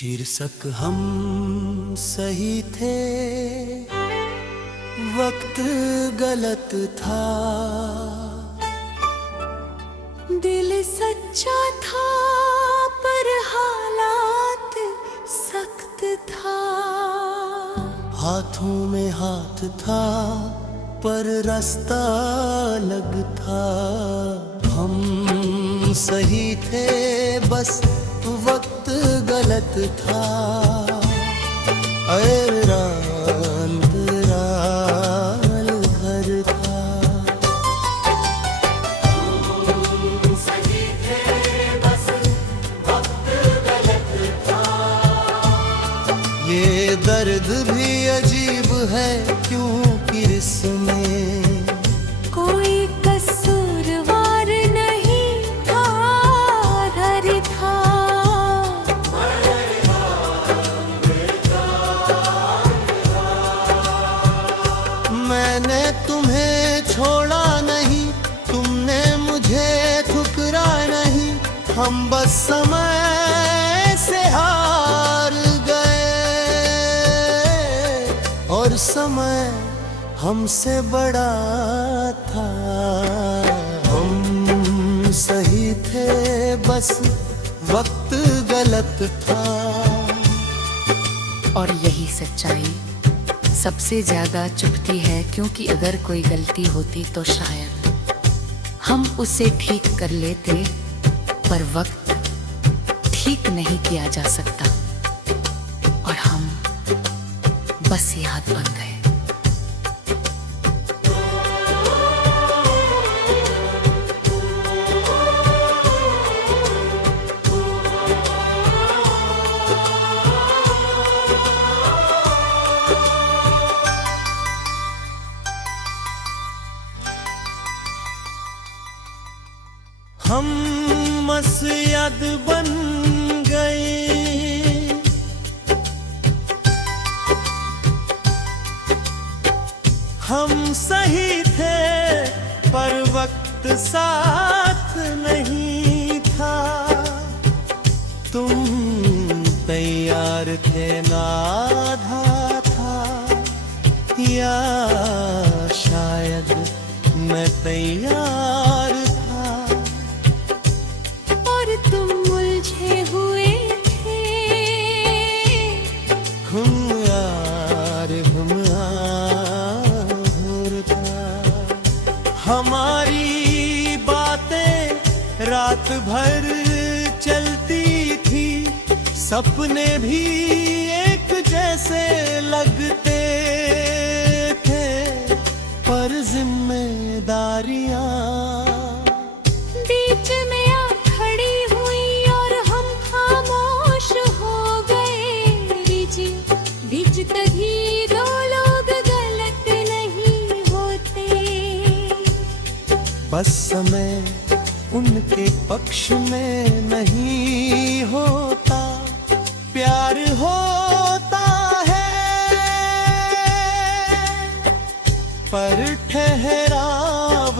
शीर्षक हम सही थे, वक्त गलत था। दिल सच्चा था पर हालात सख्त था। हाथों में हाथ था पर रास्ता अलग था। हम सही थे बस वक्त गलत था। अंतराल घर था। हम सही थे बस वक्त गलत था। ये दर्द भी अजीब है क्योंकि इसमें कोई कसूरवार नहीं था, घर था। मैंने तुम्हें छोड़ा नहीं, तुमने मुझे ठुकरा नहीं। हम बस समय से हार गए और समय हमसे बड़ा था। हम सही थे बस वक्त गलत था। और यही सच्चाई सबसे ज्यादा चुभती है, क्योंकि अगर कोई गलती होती तो शायद हम उसे ठीक कर लेते, पर वक्त ठीक नहीं किया जा सकता और हम बस याद बन गए। हम मसयद बन गए। हम सही थे पर वक्त साथ नहीं था। तुम तैयार थे ना आधा था, या शायद मैं तैयार था। और तुम उलझे हुए थे। घुमार था। हमारी बातें रात भर चलती थी। सपने भी एक जैसे लगते थे, पर जिम्मेदारियां बीच में आ खड़ी हुई और हम खामोश हो गए। बीच तभी दो लोग गलत नहीं होते। बस समय उनके पक्ष में नहीं होता। प्यार होता है पर ठहराव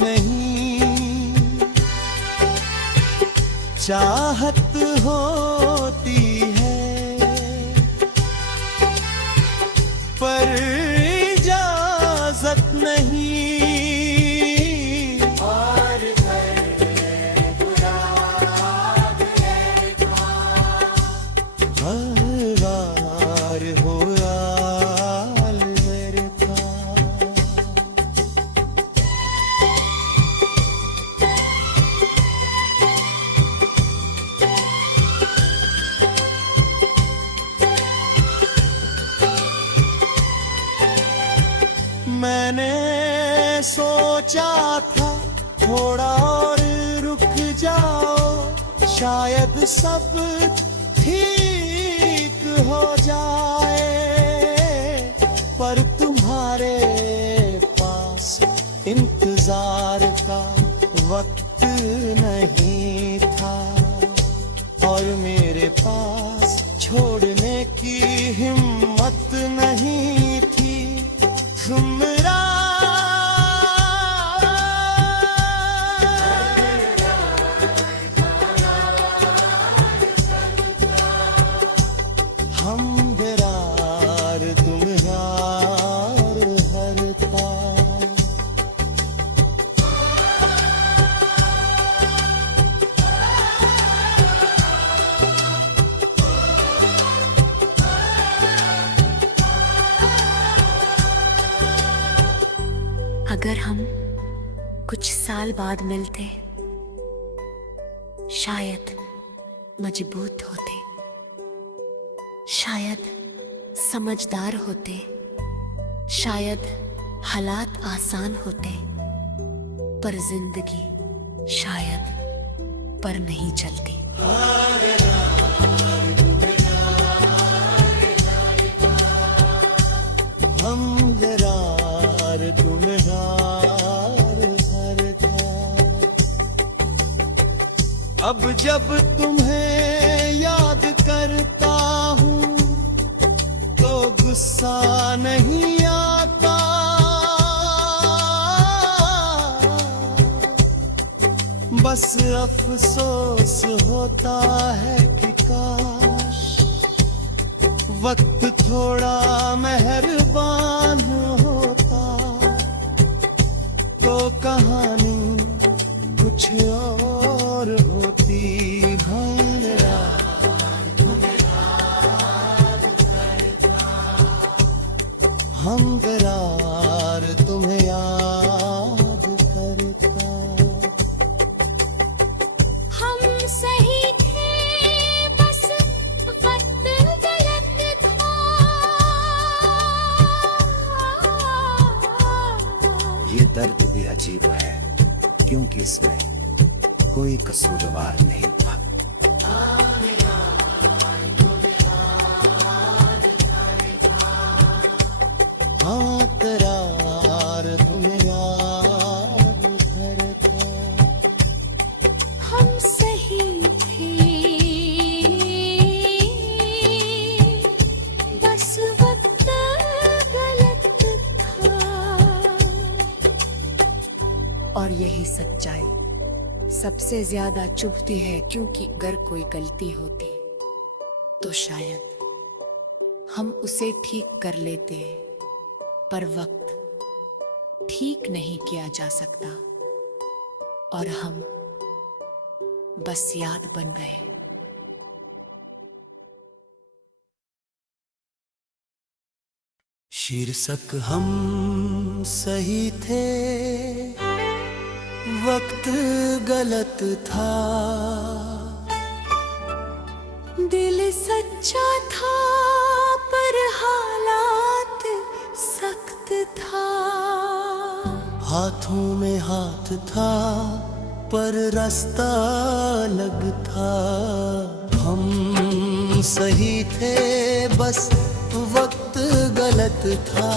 नहीं। चाहत होती है पर इजाजत नहीं। हर हो याल मेरे था। मैंने सोचा था थोड़ा और रुक जाओ, शायद सब ठीक हो जाए। पर तुम्हारे पास इंतजार का वक्त नहीं था और मेरे पास छोड़ने की हिम्मत नहीं थी। तुमरा अगर हम कुछ साल बाद मिलते, शायद मजबूत होते, शायद समझदार होते, शायद हालात आसान होते, पर जिंदगी शायद पर नहीं चलती। हम जरार तुम्हार घर था। अब जब तुम्हें याद करता हूँ तो गुस्सा नहीं आता, बस अफसोस होता है कि काश वक्त थोड़ा मेहरबान होता तो कहानी कुछ और होती। हम करार तुम्हें याद करता। हम सही थे बस वक्त गलत था। ये दर्द भी अजीब है क्योंकि इसमें कोई कसूरवार नहीं था। हाँ करार तुम्हें याद करता। हम सही थे बस वक्त गलत था। और यही सच्चाई सबसे ज्यादा चुभती है, क्योंकि अगर कोई गलती होती तो शायद हम उसे ठीक कर लेते, पर वक्त ठीक नहीं किया जा सकता और हम बस याद बन गए। शीर्षक हम सही थे, वक्त गलत था। दिल सच्चा था पर हालात सख्त था। हाथों में हाथ था पर रास्ता अलग था। हम सही थे बस वक्त गलत था।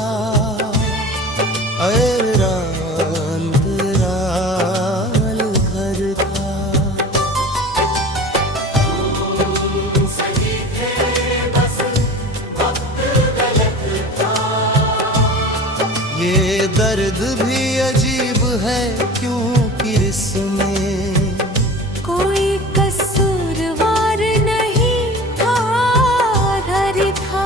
अंतराल घर था। ये दर्द भी अजीब है क्योंकि इसमें कोई कसूरवार नहीं था, घर था।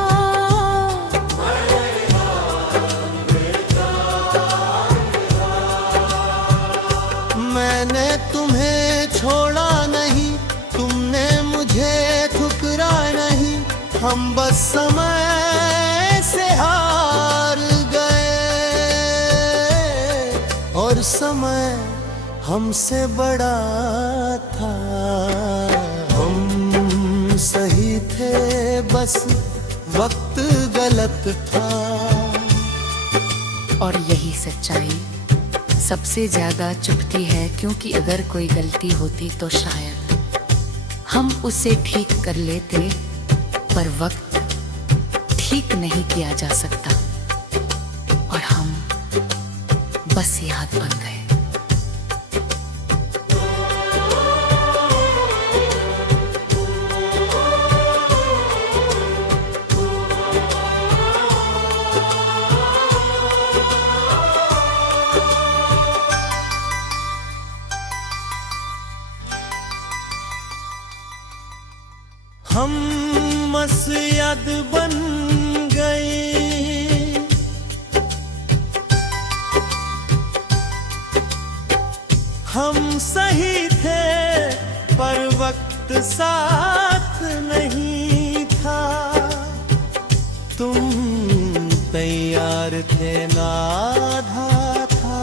मैंने तुम्हें छोड़ा नहीं, तुमने मुझे ठुकरा नहीं। हम बस समय से हार और समय हमसे बड़ा था। हम सही थे बस वक्त गलत था। और यही सच्चाई सबसे ज्यादा चुभती है, क्योंकि अगर कोई गलती होती तो शायद हम उसे ठीक कर लेते, पर वक्त ठीक नहीं किया जा सकता और हम बस याद बन गए। हम मसयद बन गए, हम सही थे पर वक्त साथ नहीं था। तुम तैयार थे ना आधा था।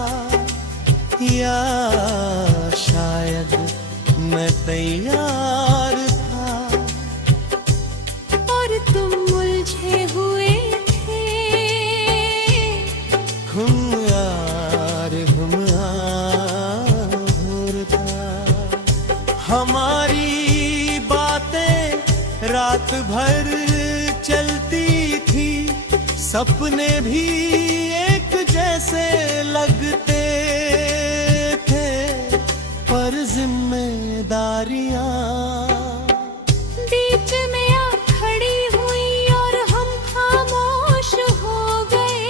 भर चलती थी, सपने भी एक जैसे लगते थे, पर जिम्मेदारियां बीच में आ खड़ी हुई और हम खामोश हो गए।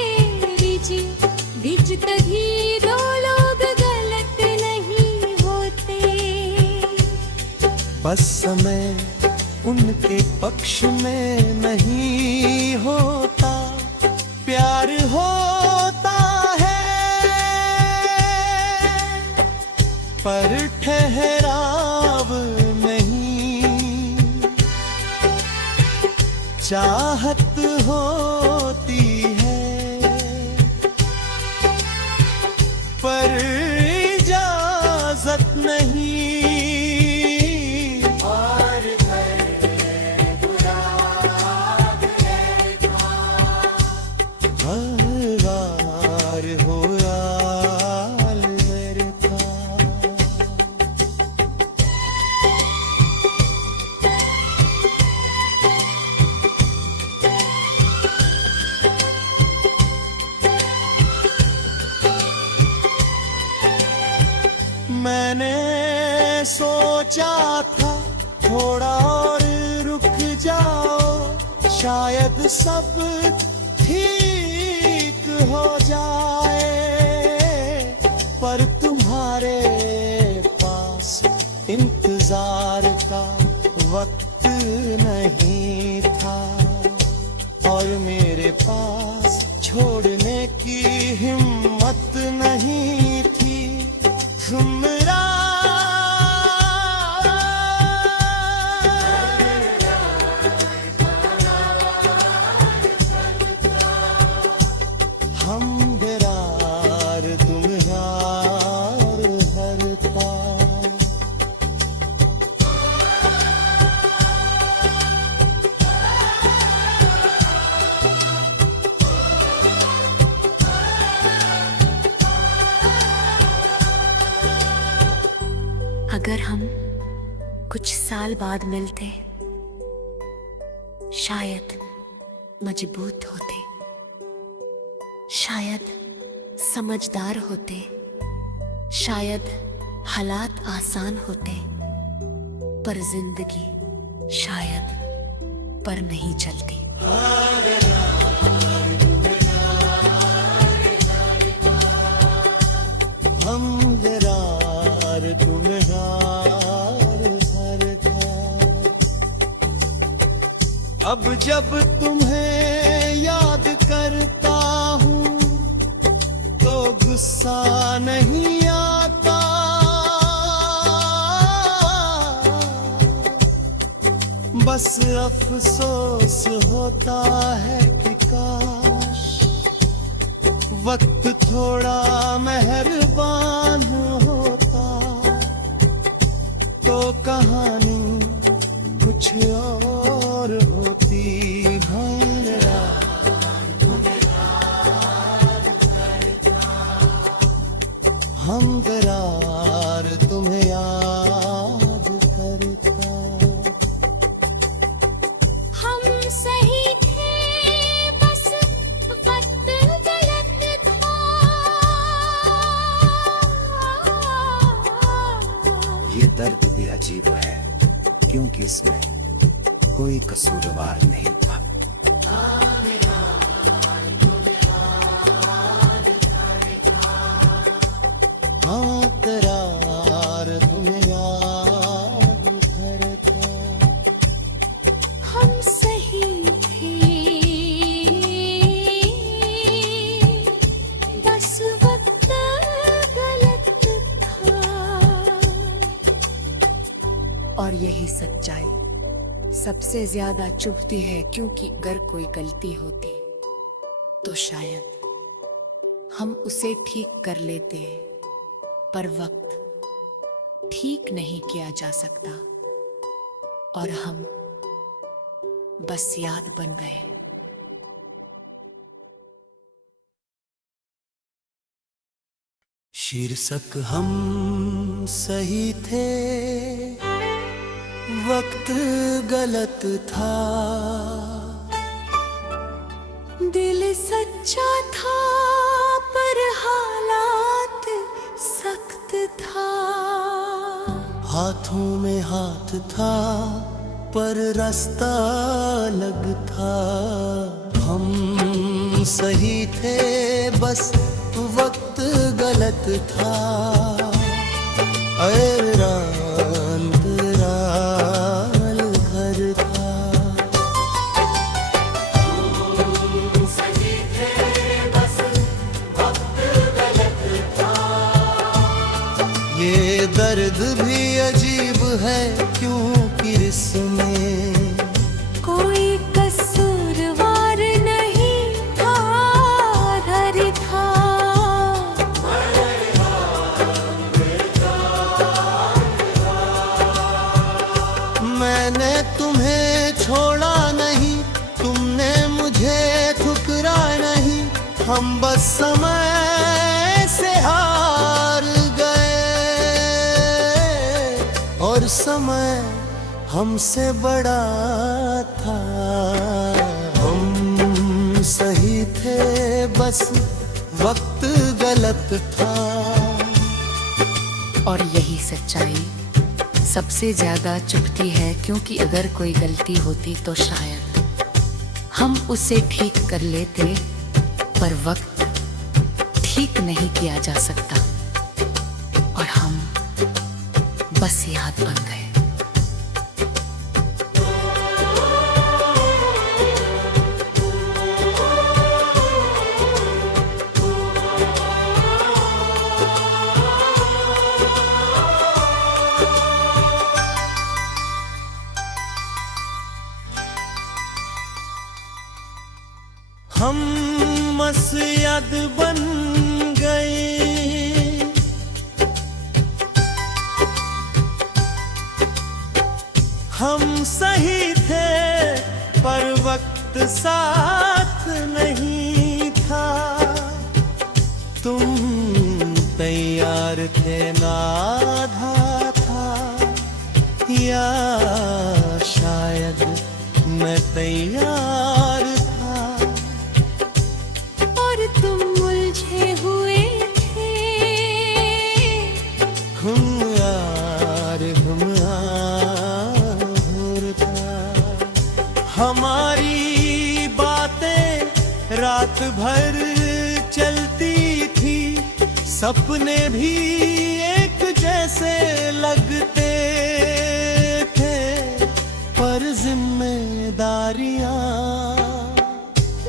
बीच तभी दो लोग गलत नहीं होते। बस समय उनके पक्ष में नहीं होता, प्यार होता है पर ठहराव नहीं, चाहत होती है पर इजाजत नहीं। हर हो यार मेरे था। मैंने सोचा था थोड़ा और रुक जाओ, शायद सब ठीक हो जाए, पर तुम्हारे पास इंतजार का वक्त नहीं था, और मेरे पास छोड़ने की हिम्मत नहीं थी। तुम अगर हम कुछ साल बाद मिलते, शायद मजबूत होते, शायद समझदार होते, शायद हालात आसान होते, पर जिंदगी शायद पर नहीं चलती। हम दरार तुम यार घर था। अब जब तुम्हें याद करता हूँ तो गुस्सा नहीं आता, बस अफसोस होता है कि काश वक्त थोड़ा मेहरबान होता, तो कहानी कुछ और होती। हम दरार तुम्हें याद करता। हम सही थे बस वक्त गलत था। ये दर्द भी अजीब है क्योंकि इसमें कोई कसूरवार नहीं था। हाँ दरार तुम्हें याद करता। हम सही थे बस वक्त गलत था। और यही सच्चाई सबसे ज्यादा चुभती है, क्योंकि अगर कोई गलती होती तो शायद हम उसे ठीक कर लेते, पर वक्त ठीक नहीं किया जा सकता और हम बस याद बन गए। शीर्षक हम सही थे, वक्त गलत था, दिल सच्चा था पर हालात सख्त था। हाथों में हाथ था पर रास्ता अलग था। हम सही थे बस वक्त गलत था। अंतराल घर था। ये दर्द भी अजीब है क्योंकि इसमें कोई कसूरवार नहीं था, घर था। मैंने तुम्हें छोड़ा नहीं, तुमने मुझे ठुकरा नहीं। हम बस समय से हार गए और समय हमसे बड़ा था। हम सही थे बस वक्त गलत था। और यही सच्चाई सबसे ज्यादा चुभती है, क्योंकि अगर कोई गलती होती तो शायद हम उसे ठीक कर लेते, पर वक्त ठीक नहीं किया जा सकता और हम बस याद बन गए। हम मसयद बन गए, हम सही थे पर वक्त साथ नहीं था। तुम तैयार थे ना आधा था, या शायद मैं तैयार था। और तुम उलझे हुए थे, हमारी बातें रात भर चलती थी। सपने भी एक जैसे लगते थे, पर जिम्मेदारियां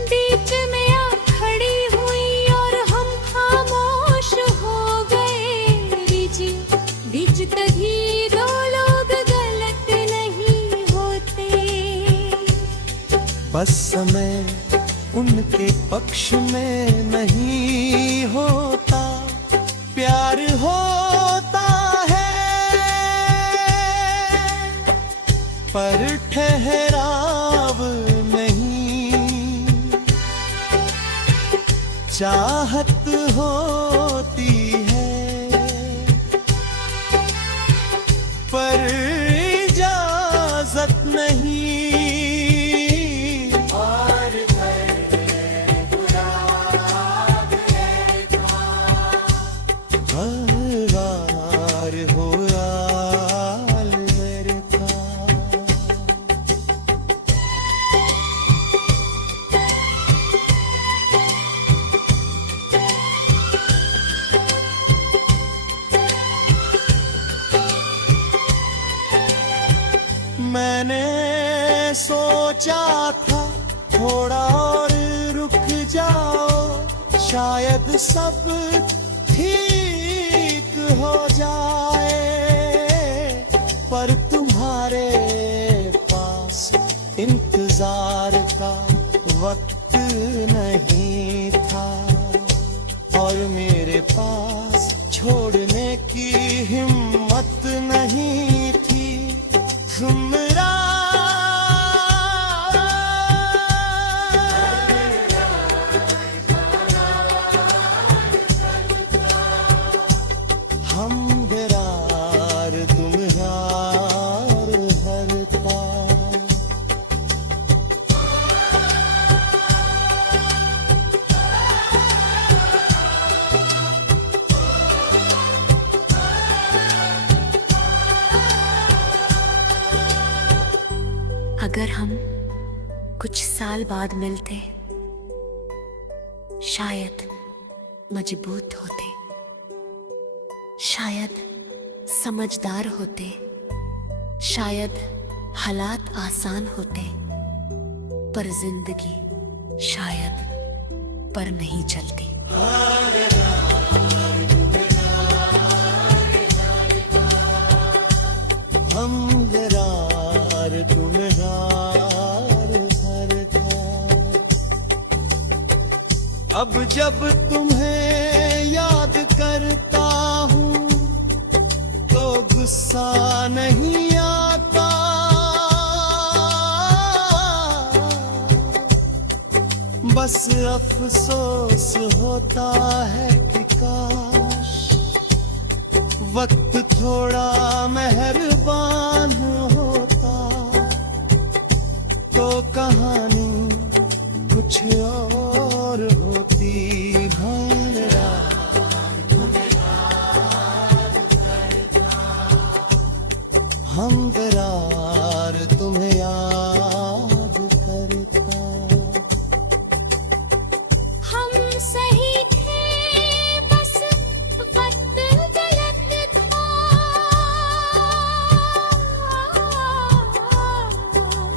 बीच में आ खड़ी हुई और हम खामोश हो गए। बीच तभी दो लोग गलत नहीं होते, बस समय उनके पक्ष में नहीं होता। प्यार होता है पर ठहराव नहीं। चाहत होती है पर इजाजत नहीं। हर हो यार मेरे था। मैंने सोचा था थोड़ा और रुक जाओ, शायद सब ठीक हो जाए। पर तुम्हारे पास इंतजार का वक्त नहीं था, और मेरे पास छोड़ने की हिम्मत नहीं थी। तुमरा हम बेरार तुम यार हर कुछ साल बाद मिलते, शायद मजबूत होते, शायद समझदार होते, शायद हालात आसान होते, पर जिंदगी शायद पर नहीं चलती। हम गरार तुम्हें हार भर था। अब जब तुम्हें याद करता हूँ तो गुस्सा नहीं आता, बस अफसोस होता है कि काश वक्त थोड़ा मेहरबान होता तो कहानी कुछ और होती। भंवरा हम करार तुम्हें याद करता। हम सही थे बस वक्त गलत था।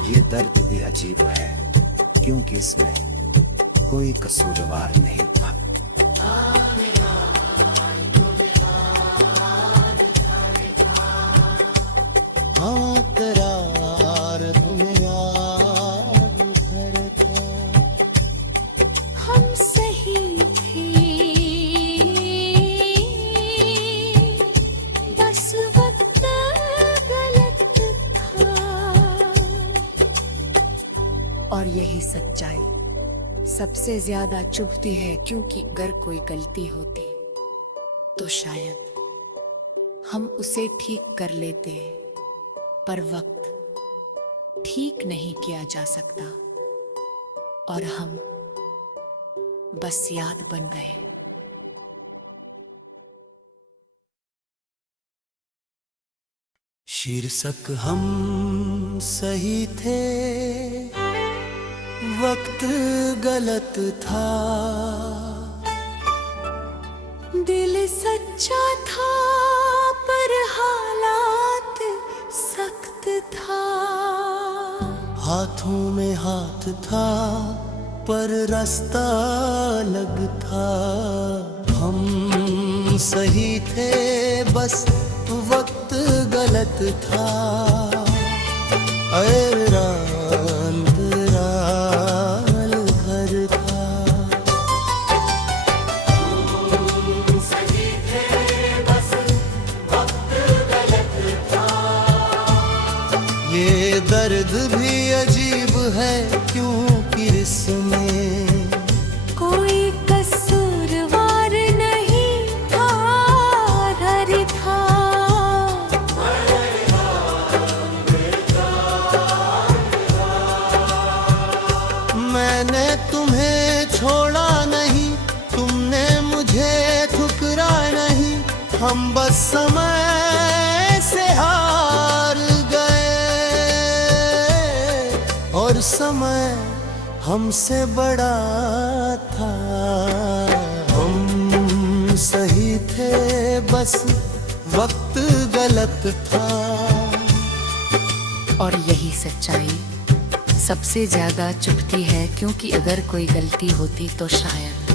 ये दर्द भी अजीब है क्योंकि इसमें कोई कसूरवार नहीं था। हाँ करार तुम्हें याद करता। हम सही थे बस वक्त गलत था। और यही सच्चाई सबसे ज्यादा चुभती है, क्योंकि अगर कोई गलती होती तो शायद हम उसे ठीक कर लेते, पर वक्त ठीक नहीं किया जा सकता और हम बस याद बन गए। शीर्षक हम सही थे वक्त गलत था। दिल सच्चा था पर हालात सख्त था। हाथों में हाथ था पर रास्ता अलग था। हम सही थे बस वक्त गलत था। अंतराल भर था। ये दर्द भी अजीब है क्योंकि इसमें कोई कसूरवार नहीं था। घर था मैंने तुम्हें छोड़ा नहीं, तुमने मुझे ठुकरा नहीं। हम बस समय से हार गए और समय हमसे बड़ा था। हम सही थे बस वक्त गलत था। और यही सच्चाई सबसे ज्यादा चुभती है, क्योंकि अगर कोई गलती होती तो शायद